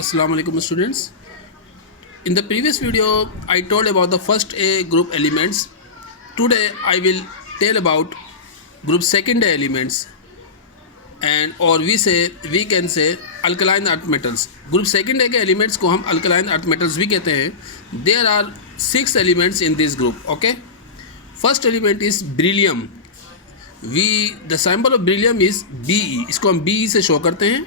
Assalamu alaikum students. In the previous video I told about the first A group elements. Today I will tell about group second A elements and or we can say alkaline earth metals. Group second A के elements को हम alkaline earth metals भी कहते हैं. There are 6 elements in this group. Okay. First element is beryllium. The symbol of beryllium is Be. इसको हम Be से show करते हैं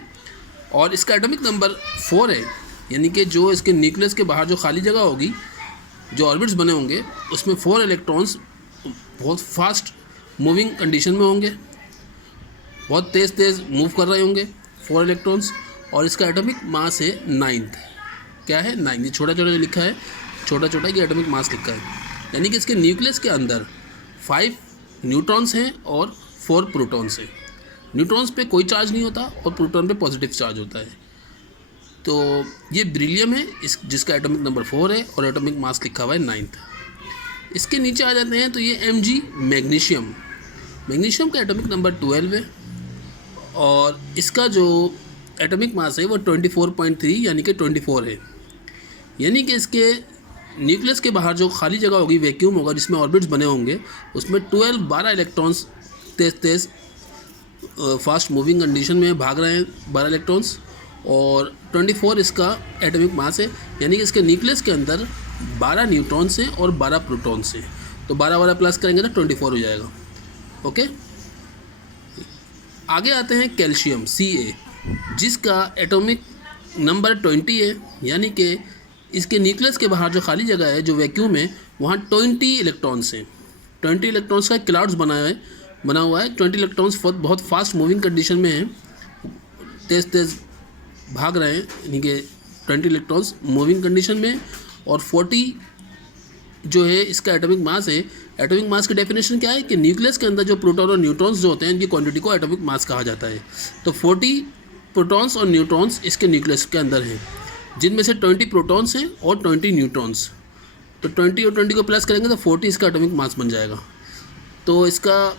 और इसका एटॉमिक नंबर 4 है, यानी कि जो इसके न्यूक्लियस के बाहर जो खाली जगह होगी, जो ऑर्बिट्स बने होंगे, उसमें 4 इलेक्ट्रॉन्स बहुत फास्ट मूविंग कंडीशन में होंगे, बहुत तेज़ मूव कर रहे होंगे 4 इलेक्ट्रॉन्स. और इसका एटॉमिक मास है 9th. क्या है 9. ये छोटा छोटा जो लिखा है, छोटा छोटा ये एटॉमिक मास लिखा है, यानी कि इसके न्यूक्लियस के अंदर 5 न्यूट्रॉन्स हैं और 4 प्रोटॉन्स हैं. न्यूट्रॉन्स पे कोई चार्ज नहीं होता और प्रोटॉन पे पॉजिटिव चार्ज होता है. तो ये बेरिलियम है जिसका एटॉमिक नंबर 4 है और एटॉमिक मास लिखा हुआ है 9th. इसके नीचे आ जाते हैं तो ये Mg मैग्नीशियम का एटॉमिक नंबर 12 है और इसका जो एटॉमिक मास है वो 24.3 यानी कि 24 है. यानी कि इसके न्यूक्लियस के बाहर जो खाली जगह होगी, वैक्यूम होगा जिसमें ऑर्बिट्स बने होंगे, उसमें 12 इलेक्ट्रॉन्स तेज़ फास्ट मूविंग कंडीशन में भाग रहे हैं 12 इलेक्ट्रॉन्स और 24 इसका एटॉमिक मास है. यानी कि इसके न्यूक्लियस के अंदर 12 न्यूट्रॉन्स हैं और 12 प्रोटॉन्स हैं. तो 12 प्लस करेंगे तो 24 हो जाएगा. ओके. आगे आते हैं कैल्शियम Ca, जिसका एटॉमिक नंबर 20 है. यानी कि इसके न्यूक्लियस के बाहर जो खाली जगह है, जो वैक्यूम है, वहाँ 20 इलेक्ट्रॉन्स हैं. 20 इलेक्ट्रॉन्स का क्लाउड्स बना हुआ है. 20 इलेक्ट्रॉन्स बहुत फास्ट मूविंग कंडीशन में हैं, तेज़ भाग रहे हैं, यानी कि 20 इलेक्ट्रॉन्स मूविंग कंडीशन में. और 40 जो है इसका एटॉमिक मास है. एटॉमिक मास की डेफिनेशन क्या है कि न्यूक्लियस के अंदर जो प्रोटॉन और न्यूट्रॉन्स जो होते हैं, इनकी क्वांटिटी को एटॉमिक मास कहा जाता है. तो 40 प्रोटॉन्स और न्यूट्रॉन्स इसके न्यूक्लियस के अंदर हैं, जिनमें से 20 प्रोटॉन्स हैं और 20 न्यूट्रॉन्स. तो 20 और 20 को प्लस करेंगे तो 40 इसका एटॉमिक मास बन जाएगा. तो इसका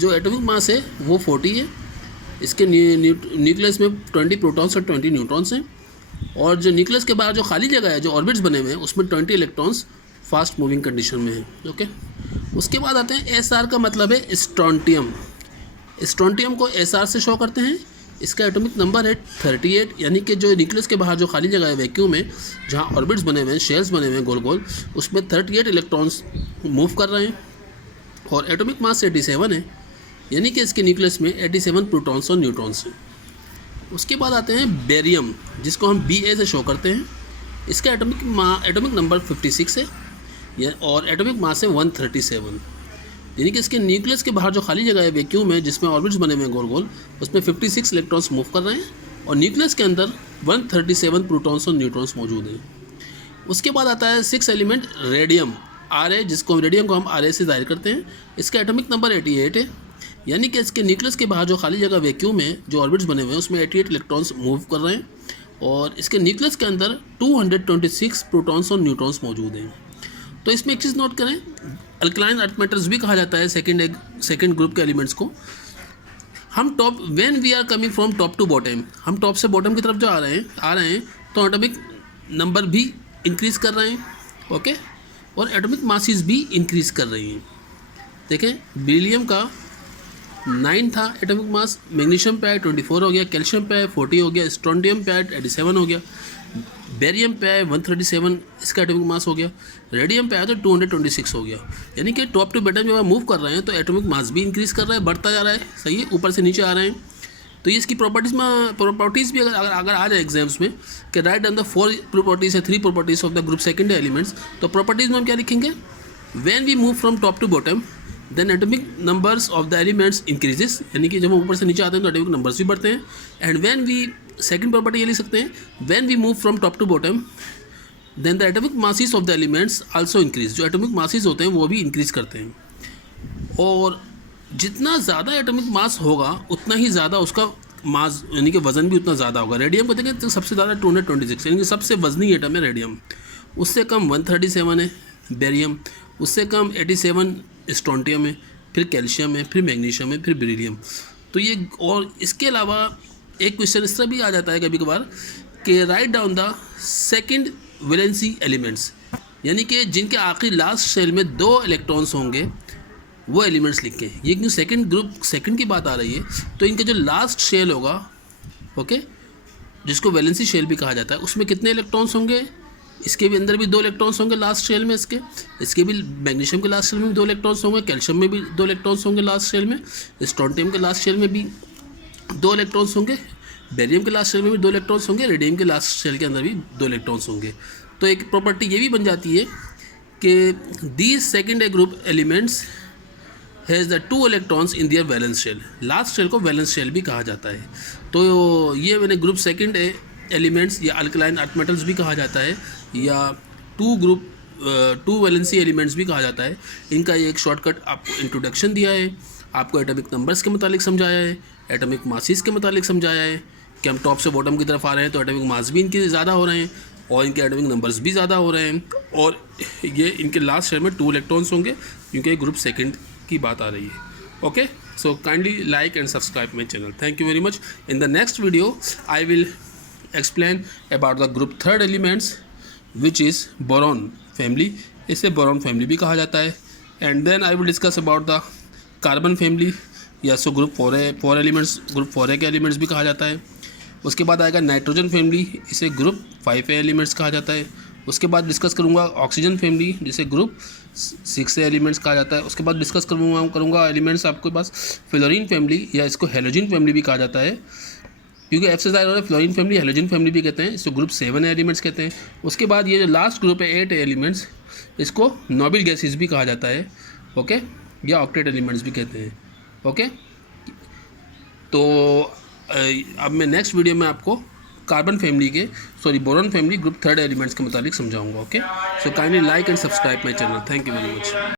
जो एटॉमिक मास है वो 40 है. इसके न्यूक्लियस में 20 प्रोटॉन्स और 20 न्यूट्रॉन्स हैं और जो न्यूक्लियस के बाहर जो खाली जगह है, जो ऑर्बिट्स बने हुए हैं, उसमें 20 इलेक्ट्रॉन्स फास्ट मूविंग कंडीशन में हैं. ओके. उसके बाद आते हैं Sr का मतलब है स्ट्रोंटियम. स्ट्रोंटियम को Sr से शो करते हैं. इसका एटॉमिक नंबर है 38. यानी कि जो न्यूक्लियस के बाहर जो खाली जगह है वैक्यूम में, जहाँ ऑर्बिट्स बने हुए हैं, शेल्स बने हुए हैं गोल गोल, उसमें 38 इलेक्ट्रॉन्स मूव कर रहे हैं और एटॉमिक मास 87 है. यानी कि इसके न्यूक्लियस में 87 प्रोटॉन्स और न्यूट्रॉन्स हैं. उसके बाद आते हैं बेरियम, जिसको हम Ba से शो करते हैं. इसका एटॉमिक नंबर 56 है और एटॉमिक मास है 137. यानी कि इसके न्यूक्लियस के बाहर जो खाली जगह है वैक्यूम है, जिसमें ऑर्बिट्स बने हुए हैं गोल गोल, उसमें 56 इलेक्ट्रॉन्स मूव कर रहे हैं और न्यूक्लियस के अंदर 137 प्रोटॉन्स और न्यूट्रॉन्स मौजूद हैं. उसके बाद आता है 6 एलिमेंट रेडियम Ra, जिसको रेडियम को हम Ra से जाहिर करते हैं. इसका एटॉमिक नंबर 88 है. यानी कि इसके न्यूक्लियस के बाहर जो खाली जगह वैक्यूम है, जो ऑर्बिट्स बने हुए हैं, उसमें 88 इलेक्ट्रॉन्स मूव कर रहे हैं और इसके न्यूक्लियस के अंदर 226 प्रोटॉन्स और न्यूट्रॉन्स मौजूद हैं. तो इसमें एक चीज़ नोट करें, अल्कलाइन अर्थ मेटल्स भी कहा जाता है सेकेंड ग्रुप के एलिमेंट्स को. हम when we are coming from top to bottom, हम टॉप से बॉटम की तरफ जो आ रहे हैं तो एटॉमिक नंबर भी इंक्रीज़ कर रहे हैं. ओके. और एटॉमिक मासेस भी इंक्रीज़ कर रही हैं. देखें, बेरिलियम का 9 था एटॉमिक मास, मैग्नीशियम पे 24 हो गया, कैल्शियम पे 40 हो गया, स्ट्रोंटियम पे 87 हो गया, बेरियम पे 137 इसका एटॉमिक मास हो गया, रेडियम पे आया तो 226 हो गया. यानी कि टॉप टू बॉटम जब हम मूव कर रहे हैं तो एटॉमिक मास भी इंक्रीज़ कर रहा है, बढ़ता जा रहा है. सही है, ऊपर से नीचे आ रहे हैं. तो ये इसकी प्रॉपर्टीज़ भी अगर आ जाए एग्जाम्स में कि राइट डाउन द 4 प्रॉपर्टीज़ है, 3 properties of the group second elements, तो प्रॉपर्टीज़ में हम क्या लिखेंगे? When we move from top to bottom then atomic numbers of the elements increases. यानी कि जब हम ऊपर से नीचे आते हैं तो एटॉमिक नंबर्स भी बढ़ते हैं. And when we second property ये लिख सकते हैं, when we move from top to bottom then the atomic masses of the elements also increase. जो एटॉमिक मासेस होते हैं वो भी इंक्रीज करते हैं और जितना ज़्यादा एटॉमिक मास होगा उतना ही ज़्यादा उसका मास यानी कि वज़न भी उतना ज़्यादा होगा. रेडियम को देखें तो सबसे ज़्यादा 226, यानी कि सबसे वजनी एटम है रेडियम. उससे कम 137 है बेरियम, उससे कम 87 स्ट्रोंटियम है, फिर कैल्शियम है, फिर मैग्नीशियम है, फिर बेरिलियम. तो ये, और इसके अलावा एक क्वेश्चन इस तरह भी आ जाता है कभी कभार कि write down the second valency elements, यानी कि जिनके आखिरी लास्ट शेल में 2 इलेक्ट्रॉन्स होंगे वो एलिमेंट्स लिखें। ये क्यों सेकंड ग्रुप सेकंड की बात आ रही है, तो इनका जो लास्ट शेल होगा, ओके, जिसको वैलेंसी शेल भी कहा जाता है, उसमें कितने इलेक्ट्रॉन्स होंगे, इसके भी अंदर भी 2 इलेक्ट्रॉन्स होंगे लास्ट शेल में, इसके भी मैग्नीशियम के लास्ट शेल में भी 2 इलेक्ट्रॉन्स होंगे, कैल्शियम में भी 2 इलेक्ट्रॉन्स होंगे लास्ट शेल में, स्ट्रोंटियम के लास्ट शेल में भी 2 इलेक्ट्रॉन्स होंगे, बेरियम के लास्ट शेल में भी 2 इलेक्ट्रॉन्स होंगे, रेडियम के लास्ट शेल के अंदर भी 2 इलेक्ट्रॉन्स होंगे। तो एक प्रॉपर्टी ये भी बन जाती है कि these second group elements has the 2 electrons in their valence shell. Last shell को वैलेंस शेल भी कहा जाता है। तो ये मैंने ग्रुप सेकेंड एलिमेंट्स या अल्कलाइन अर्थ मेटल्स भी कहा जाता है, या 2 वैलेंसी एलिमेंट्स भी कहा जाता है। इनका ये एक शॉर्टकट आपको इंट्रोडक्शन दिया है, आपको एटॉमिक नंबर्स के मुतालिक समझाया है, एटॉमिक मासेस के मुतालिक समझाया है कि हम टॉप से बॉटम की तरफ आ रहे हैं तो एटॉमिक मास भी इनके ज़्यादा हो रहे हैं और इनके एटॉमिक नंबर्स भी ज़्यादा हो रहे हैं, और ये इनके लास्ट शेल में 2 इलेक्ट्रॉन्स होंगे क्योंकि ग्रुप सेकेंड की बात आ रही है। Okay, so kindly like and subscribe my channel. Thank you very much. In the next video I will explain about the group third elements which is boron family. इसे boron family भी कहा जाता है। And then I will discuss about the carbon family, या so group 4 elements, group 4A के elements भी कहा जाता है। उसके बाद आएगा नाइट्रोजन फैमिली, इसे ग्रुप 5A एलिमेंट्स कहा जाता है। उसके बाद डिस्कस करूँगा ऑक्सीजन फैमिली, जिसे ग्रुप 6A एलिमेंट्स कहा जाता है। उसके बाद डिस्कस करूँगा एलिमेंट्स आपके पास फ्लोरीन फैमिली, या इसको हेलोजन फैमिली भी कहा जाता है, क्योंकि एफ से ज़्यादा फ्लोरीन फैमिली हेलोजन फैमिली भी कहते हैं। इसको ग्रुप 7 एलिमेंट्स कहते हैं। उसके बाद ये जो लास्ट ग्रुप है 8 एलिमेंट्स, इसको नोबल गैसेस भी कहा जाता है, ओके, या ऑक्टेट एलिमेंट्स भी कहते हैं। ओके, तो अब मैं नेक्स्ट वीडियो में आपको carbon family boron family group 3 elements के मुतालिक समझाऊंगा। Okay, so kindly like and subscribe my channel. Thank you very much.